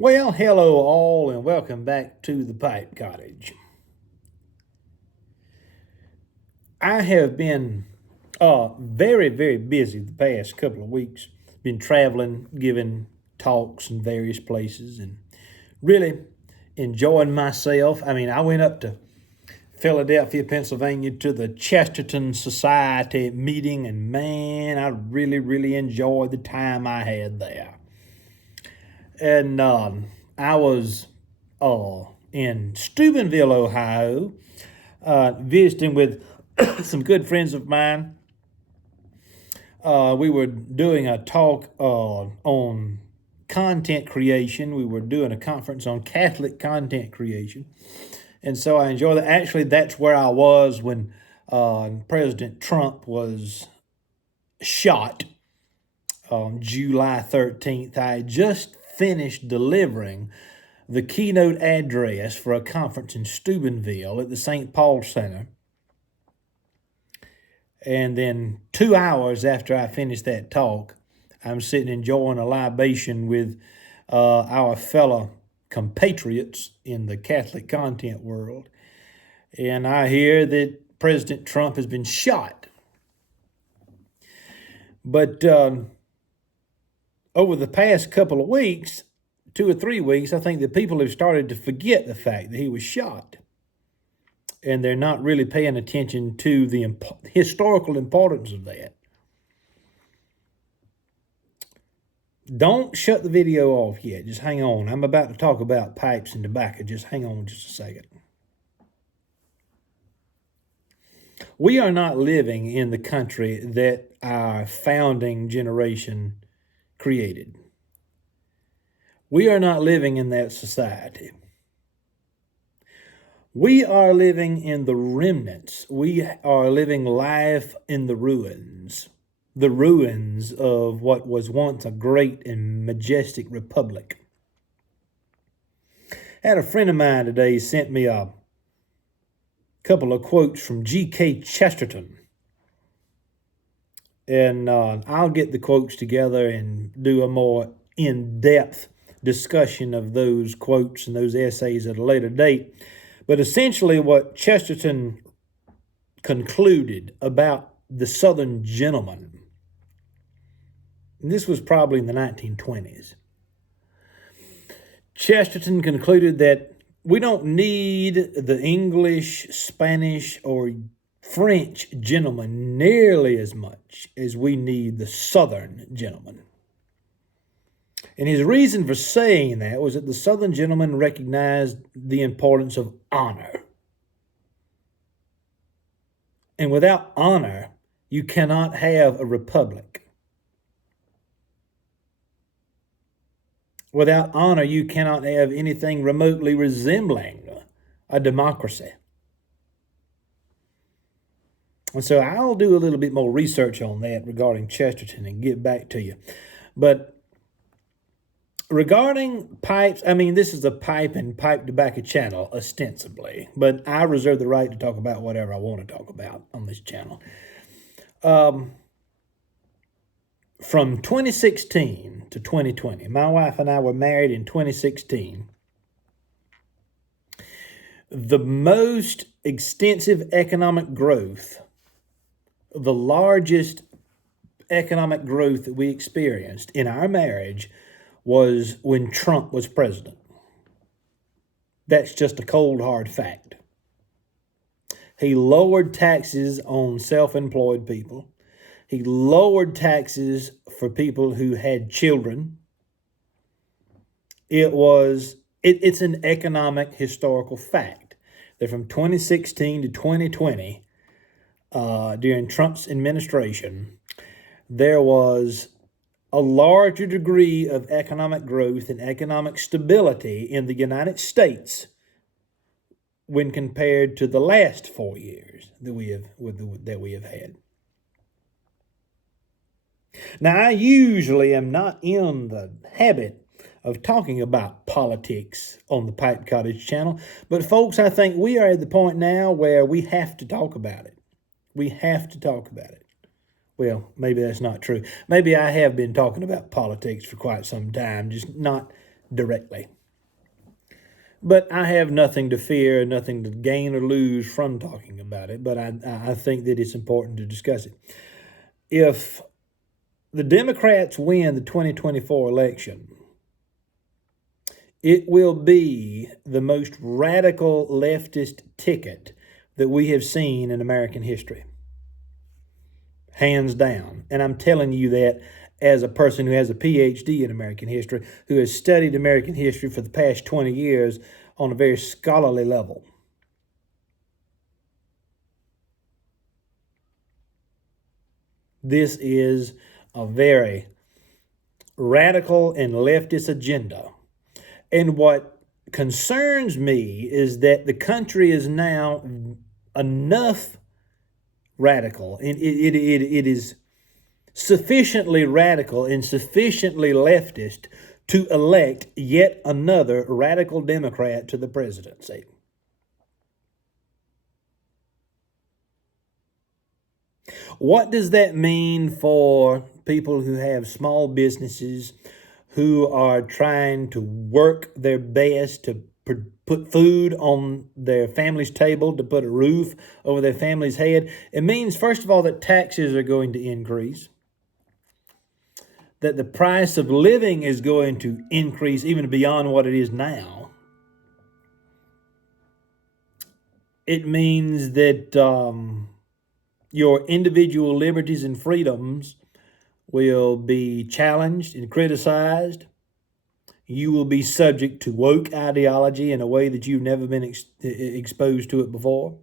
Well, hello all, and welcome back to the Pipe Cottage. I have been very, very busy the past couple of weeks. Been traveling, giving talks in various places, and really enjoying myself. I went up to Philadelphia, Pennsylvania to the Chesterton Society meeting, and man, I really, really enjoyed the time I had there. And I was in Steubenville, Ohio, visiting with some good friends of mine. We were doing a talk on content creation. We were doing a conference on Catholic content creation. And so I enjoy that. Actually, that's where I was when President Trump was shot on July 13th. I had just finished delivering the keynote address for a conference in Steubenville at the St. Paul Center. And then 2 hours after I finished that talk, I'm sitting enjoying a libation with our fellow compatriots in the Catholic content world. And I hear that President Trump has been shot. But over the past couple of weeks, 2 or 3 weeks, I think that people have started to forget the fact that he was shot. And they're not really paying attention to the historical importance of that. Don't shut the video off yet. Just hang on. I'm about to talk about pipes and tobacco. Just hang on just a second. We are not living in the country that our founding generation created. We are not living in that society. We are living in the remnants. We are living life in the ruins of what was once a great and majestic republic. I had a friend of mine today sent me a couple of quotes from G.K. Chesterton. And I'll get the quotes together and do a more in-depth discussion of those quotes and those essays at a later date. But essentially what Chesterton concluded about the Southern gentleman, and this was probably in the 1920s, Chesterton concluded that we don't need the English, Spanish, or French gentleman nearly as much as we need the Southern gentleman. And his reason for saying that was that the Southern gentleman recognized the importance of honor. And without honor, you cannot have a republic. Without honor, you cannot have anything remotely resembling a democracy. And so I'll do a little bit more research on that regarding Chesterton and get back to you. But regarding pipes, this is a pipe and pipe tobacco channel, ostensibly, but I reserve the right to talk about whatever I want to talk about on this channel. From 2016 to 2020, my wife and I were married in 2016. The most extensive economic growth, the largest economic growth that we experienced in our marriage was when Trump was president. That's just a cold, hard fact. He lowered taxes on self-employed people. He lowered taxes for people who had children. It's an economic historical fact that from 2016 to 2020, during Trump's administration, there was a larger degree of economic growth and economic stability in the United States when compared to the last 4 years that we have had. Now, I usually am not in the habit of talking about politics on the Pipe Cottage channel, but folks, I think we are at the point now where we have to talk about it. We have to talk about it. Well, maybe that's not true. Maybe I have been talking about politics for quite some time, just not directly. But I have nothing to fear, nothing to gain or lose from talking about it, but I think that it's important to discuss it. If the Democrats win the 2024 election, it will be the most radical leftist ticket that we have seen in American history. Hands down. And I'm telling you that as a person who has a PhD in American history, who has studied American history for the past 20 years on a very scholarly level. This is a very radical and leftist agenda. And what concerns me is that the country is now enough radical, and it is sufficiently radical and sufficiently leftist to elect yet another radical Democrat to the presidency. What does that mean for people who have small businesses, who are trying to work their best to put food on their family's table, to put a roof over their family's head? It means, first of all, that taxes are going to increase, that the price of living is going to increase even beyond what it is now. It means that your individual liberties and freedoms will be challenged and criticized. You will be subject to woke ideology in a way that you've never been exposed to it before.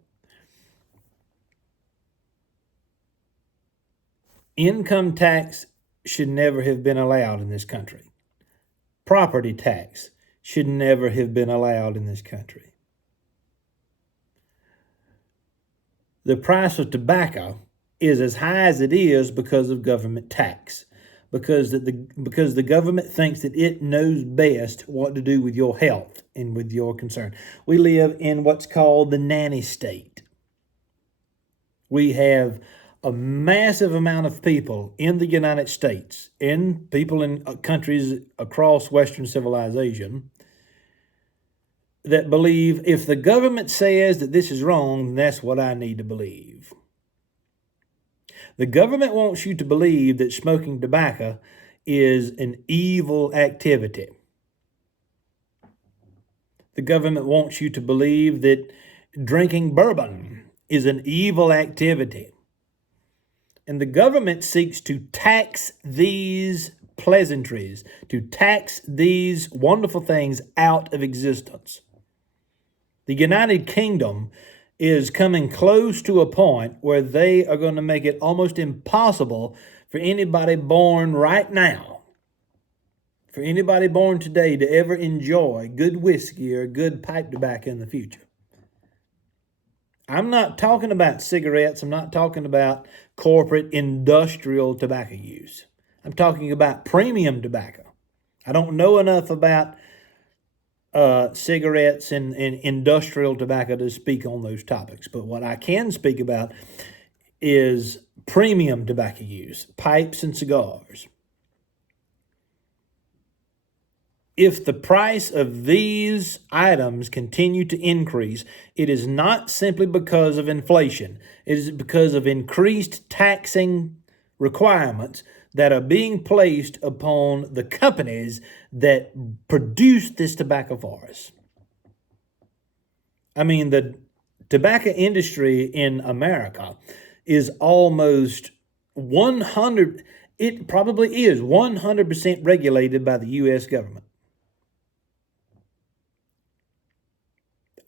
Income tax should never have been allowed in this country. Property tax should never have been allowed in this country. The price of tobacco is as high as it is because of government tax, because the government thinks that it knows best what to do with your health and with your concern. We live in what's called the Nanny State. We have a massive amount of people in the United States, and people in countries across Western civilization, that believe if the government says that this is wrong, then that's what I need to believe. The government wants you to believe that smoking tobacco is an evil activity. The government wants you to believe that drinking bourbon is an evil activity. And the government seeks to tax these pleasantries, to tax these wonderful things out of existence. The United Kingdom is coming close to a point where they are going to make it almost impossible for anybody born right now, for anybody born today, to ever enjoy good whiskey or good pipe tobacco in the future. I'm not talking about cigarettes. I'm not talking about corporate industrial tobacco use. I'm talking about premium tobacco. I don't know enough about cigarettes and industrial tobacco to speak on those topics. But what I can speak about is premium tobacco use, pipes and cigars. If the price of these items continue to increase, it is not simply because of inflation. It is because of increased taxing requirements that are being placed upon the companies that produce this tobacco for us. I mean, the tobacco industry in America is almost 100, it probably is 100% regulated by the U.S. government.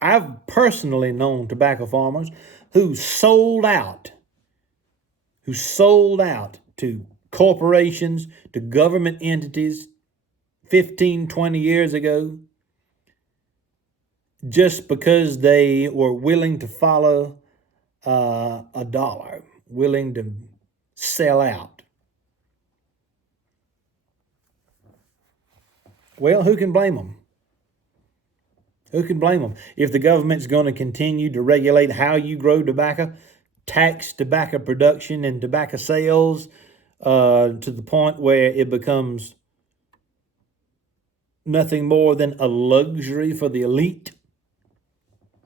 I've personally known tobacco farmers who sold out to corporations, to government entities 15, 20 years ago, just because they were willing to follow a dollar, willing to sell out. Well, who can blame them? Who can blame them? If the government's going to continue to regulate how you grow tobacco, tax tobacco production and tobacco sales to the point where it becomes nothing more than a luxury for the elite.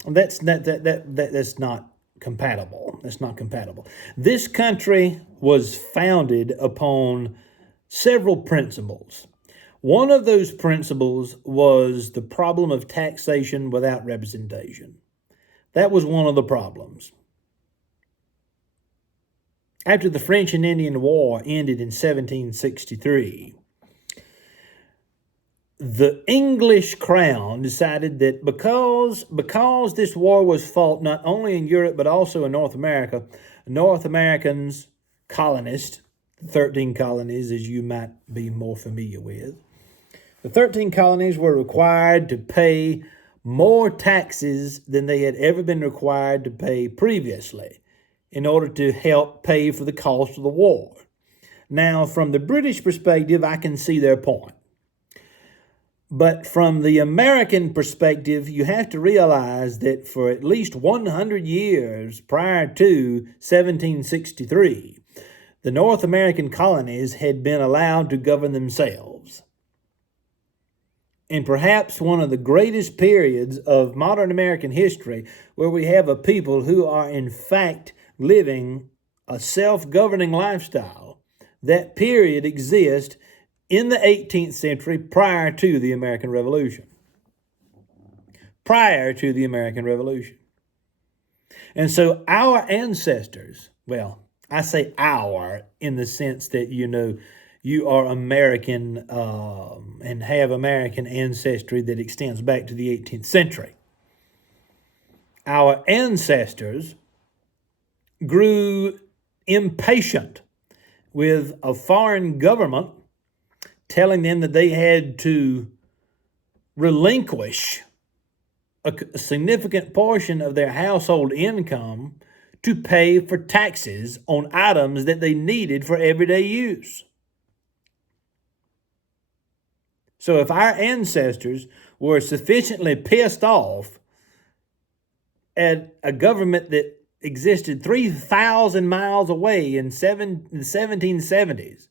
That's not compatible. That's not compatible. This country was founded upon several principles. One of those principles was the problem of taxation without representation. That was one of the problems. After the French and Indian War ended in 1763, the English crown decided that because this war was fought not only in Europe but also in North America, North Americans, colonists, 13 colonies as you might be more familiar with, the 13 colonies were required to pay more taxes than they had ever been required to pay previously in order to help pay for the cost of the war. Now, from the British perspective, I can see their point. But from the American perspective, you have to realize that for at least 100 years prior to 1763, the North American colonies had been allowed to govern themselves. And perhaps one of the greatest periods of modern American history where we have a people who are in fact living a self-governing lifestyle, that period exists in the 18th century prior to the American Revolution. Prior to the American Revolution. And so our ancestors, well, I say our in the sense that, you are American and have American ancestry that extends back to the 18th century. Our ancestors grew impatient with a foreign government telling them that they had to relinquish a significant portion of their household income to pay for taxes on items that they needed for everyday use. So if our ancestors were sufficiently pissed off at a government that existed 3,000 miles away in the 1770s,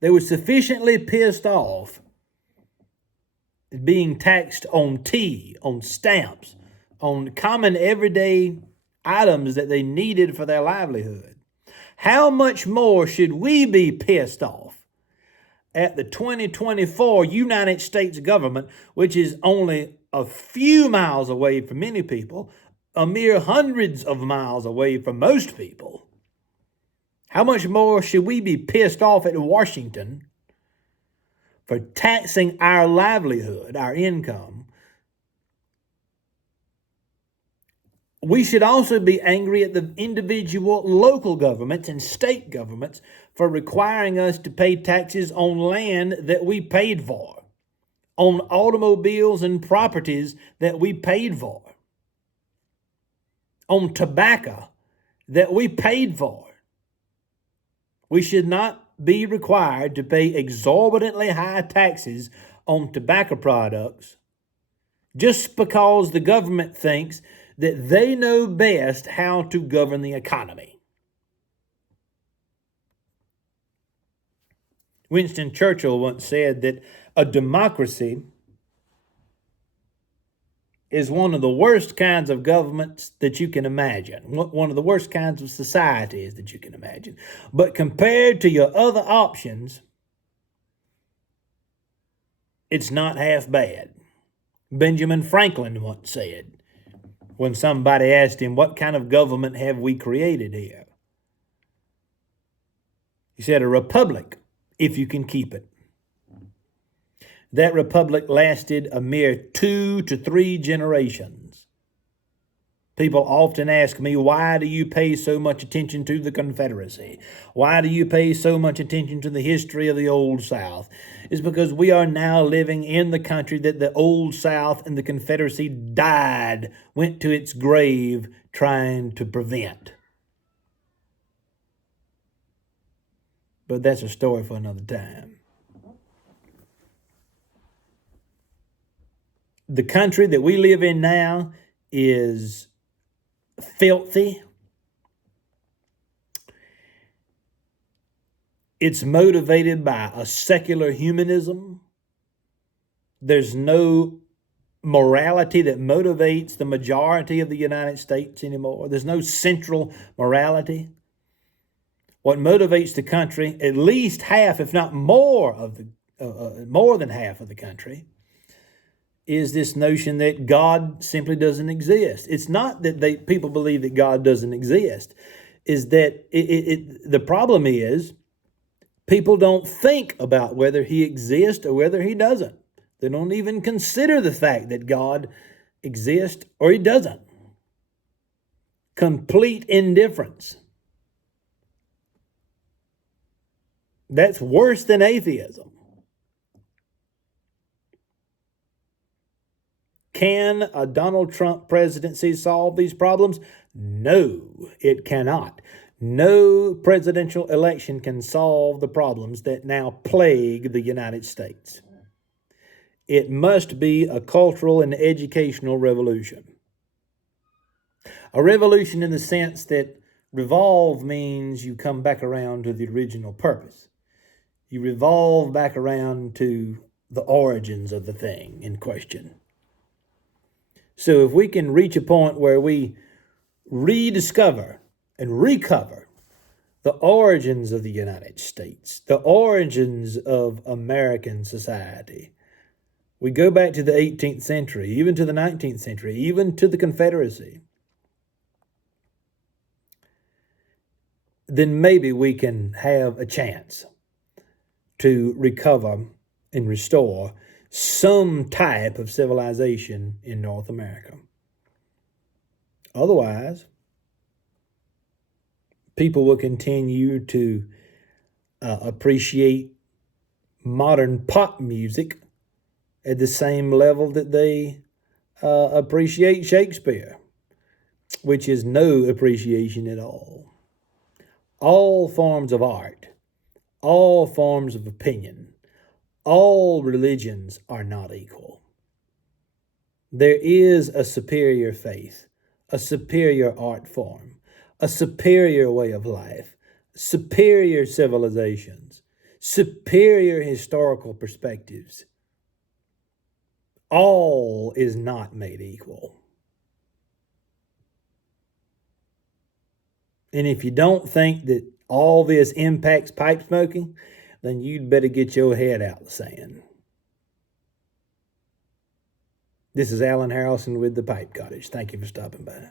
they were sufficiently pissed off at being taxed on tea, on stamps, on common everyday items that they needed for their livelihood. How much more should we be pissed off at the 2024 United States government, which is only a few miles away from many people, a mere hundreds of miles away from most people? How much more should we be pissed off at Washington for taxing our livelihood, our income? We should also be angry at the individual local governments and state governments for requiring us to pay taxes on land that we paid for, on automobiles and properties that we paid for, on tobacco that we paid for. We should not be required to pay exorbitantly high taxes on tobacco products just because the government thinks that they know best how to govern the economy. Winston Churchill once said that a democracy is one of the worst kinds of governments that you can imagine, one of the worst kinds of societies that you can imagine. But compared to your other options, it's not half bad. Benjamin Franklin once said, when somebody asked him, what kind of government have we created here? He said, a republic, if you can keep it. That republic lasted a mere 2 to 3 generations. People often ask me, why do you pay so much attention to the Confederacy? Why do you pay so much attention to the history of the Old South? It's because we are now living in the country that the Old South and the Confederacy went to its grave trying to prevent. But that's a story for another time. The country that we live in now is filthy. It's motivated by a secular humanism There's no morality that motivates the majority of the United States anymore. There's no central morality. What motivates the country, at least half, if not more of the more than half of the country, is this notion that God simply doesn't exist. It's not that people believe that God doesn't exist. Is that the problem is people don't think about whether he exists or whether he doesn't. They don't even consider the fact that God exists or he doesn't. Complete indifference. That's worse than atheism. Can a Donald Trump presidency solve these problems? No, it cannot. No presidential election can solve the problems that now plague the United States. It must be a cultural and educational revolution. A revolution in the sense that revolve means you come back around to the original purpose. You revolve back around to the origins of the thing in question. So if we can reach a point where we rediscover and recover the origins of the United States, the origins of American society, we go back to the 18th century, even to the 19th century, even to the Confederacy, then maybe we can have a chance to recover and restore some type of civilization in North America. Otherwise, people will continue to appreciate modern pop music at the same level that they appreciate Shakespeare, which is no appreciation at all. All forms of art, all forms of opinion, all religions are not equal. There is a superior faith, a superior art form, a superior way of life, superior civilizations, superior historical perspectives. All is not made equal. And if you don't think that all this impacts pipe smoking, then you'd better get your head out of the sand. This is Alan Harrelson with the Pipe Cottage. Thank you for stopping by.